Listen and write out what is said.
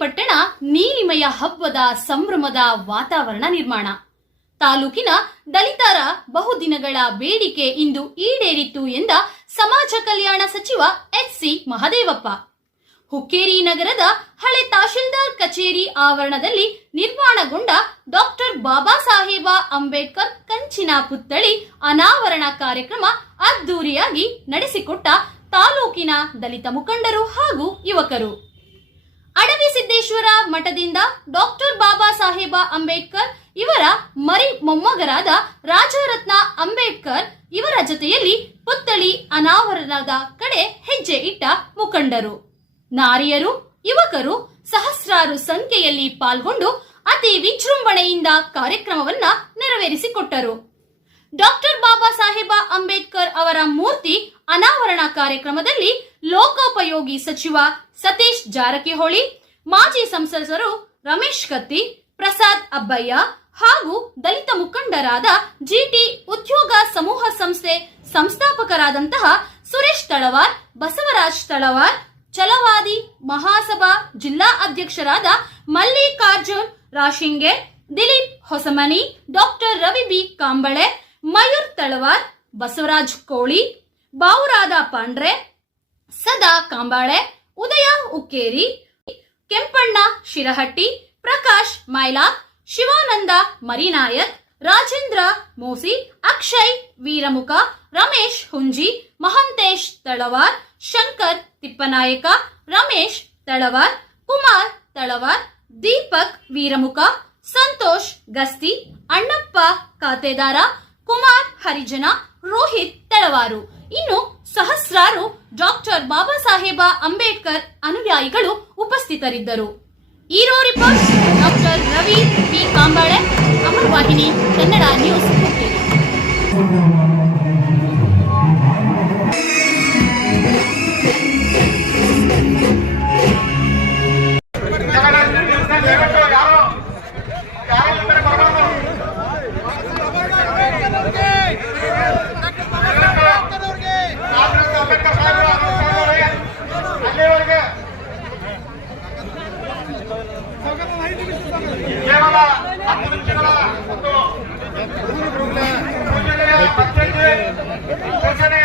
ಪಟ್ಟಣ ನೀಲಿಮಯ ಹಬ್ಬದ ಸಂಭ್ರಮದ ವಾತಾವರಣ ನಿರ್ಮಾಣ. ತಾಲೂಕಿನ ದಲಿತರ ಬಹುದಿನಗಳ ಬೇಡಿಕೆ ಇಂದು ಈಡೇರಿತು ಎಂದ ಸಮಾಜ ಕಲ್ಯಾಣ ಸಚಿವ ಎಚ್ಸಿ ಮಹದೇವಪ್ಪ. ಹುಕ್ಕೇರಿ ನಗರದ ಹಳೆ ತಹಶೀಲ್ದಾರ್ ಕಚೇರಿ ಆವರಣದಲ್ಲಿ ನಿರ್ಮಾಣಗೊಂಡ ಡಾಕ್ಟರ್ ಬಾಬಾ ಸಾಹೇಬ ಅಂಬೇಡ್ಕರ್ ಕಂಚಿನ ಪುತ್ಥಳಿ ಅನಾವರಣ ಕಾರ್ಯಕ್ರಮ ಅದ್ದೂರಿಯಾಗಿ ನಡೆಸಿಕೊಟ್ಟ ತಾಲೂಕಿನ ದಲಿತ ಮುಖಂಡರು ಹಾಗೂ ಯುವಕರು. ಅಡವಿ ಸಿದ್ದೇಶ್ವರ ಮಠದಿಂದ ಡಾಕ್ಟರ್ ಬಾಬಾ ಸಾಹೇಬ ಅಂಬೇಡ್ಕರ್, ಇವರ ಮರಿ ಮೊಮ್ಮಗರಾದ ರಾಜರತ್ನ ಅಂಬೇಡ್ಕರ್ ಇವರ ಜೊತೆಯಲ್ಲಿ ಪುತ್ಥಳಿ ಅನಾವರಣದ ಕಡೆ ಹೆಜ್ಜೆ ಇಟ್ಟ ಮುಖಂಡರು. ನಾರಿಯರು, ಯುವಕರು ಸಹಸ್ರಾರು ಸಂಖ್ಯೆಯಲ್ಲಿ ಪಾಲ್ಗೊಂಡು ಅತಿ ವಿಜೃಂಭಣೆಯಿಂದ ಕಾರ್ಯಕ್ರಮವನ್ನ ನೆರವೇರಿಸಿಕೊಟ್ಟರು. ಡಾಕ್ಟರ್ ಬಾಬಾ ಸಾಹೇಬ ಅಂಬೇಡ್ಕರ್ ಅವರ ಮೂರ್ತಿ ಅನಾವರಣ ಕಾರ್ಯಕ್ರಮದಲ್ಲಿ ಲೋಕೋಪಯೋಗಿ ಸಚಿವ ಸತೀಶ್ ಜಾರಕಿಹೊಳಿ, ಮಾಜಿ ಸಂಸದರು ರಮೇಶ್ ಕತ್ತಿ, ಪ್ರಸಾದ್ ಅಬ್ಬಯ್ಯ ಹಾಗೂ ದಲಿತ ಮುಖಂಡರಾದ ಜಿಟಿ ಉದ್ಯೋಗ ಸಮೂಹ ಸಂಸ್ಥೆ ಸಂಸ್ಥಾಪಕರಾದಂತಹ ಸುರೇಶ್ ತಳವಾರ್, ಬಸವರಾಜ್ ತಳವಾರ್ ಚಲವಾದಿ ಮಹಾಸಭಾ ಜಿಲ್ಲಾ ಅಧ್ಯಕ್ಷರಾದ ಮಲ್ಲಿಕಾರ್ಜುನ್ ರಾಶಿಂಗೆ, ದಿಲೀಪ್ ಹೊಸಮನಿ, ಡಾಕ್ಟರ್ ರವಿ ಬಿ. ಕಾಂಬಳೆ, ಮಯೂರ್ ತಳವಾರ್, ಬಸವರಾಜ್ ಕೋಳಿ, ಬಾವುರಾದ ಪಾಂಡ್ರೆ ಸದಾ ಕಾಂಬಾಳೆ, ಉದಯ ಉಕ್ಕೇರಿ, ಕೆಂಪಣ್ಣ ಶಿರಹಟ್ಟಿ, ಪ್ರಕಾಶ್ ಮೈಲಾ ಶಿವಾನಂದ ಮರಿನಾಯಕ್, ರಾಜೇಂದ್ರ ಮೋಸಿ, ಅಕ್ಷಯ್ ವೀರಮುಖ, ರಮೇಶ್ ಹುಂಜಿ, ಮಹಂತೇಶ್ ತಳವಾರ್, ಶಂಕರ್ ತಿಪ್ಪನಾಯಕ, ರಮೇಶ್ ತಳವಾರ್, ಕುಮಾರ್ ತಳವಾರ್, ದೀಪಕ್ ವೀರಮುಖ, ಸಂತೋಷ್ ಗಸ್ತಿ, ಅಣ್ಣಪ್ಪ ಖಾತೆದಾರ ಕುಮಾರ್, ಹರಿಜನ, ರೋಹಿತ್ ತಳವಾರು ಇನ್ನು ಸಹಸ್ರಾರು ಡಾಕ್ಟರ್ ಬಾಬಾ ಸಾಹೇಬ ಅಂಬೇಡ್ಕರ್ ಅನುಯಾಯಿಗಳು ಉಪಸ್ಥಿತರಿದ್ದರು. Hero report, doctor Ravi P. Kamble, Amar ವಾಹಿನಿ, ಕನ್ನಡ ನ್ಯೂಸ್ পেছনে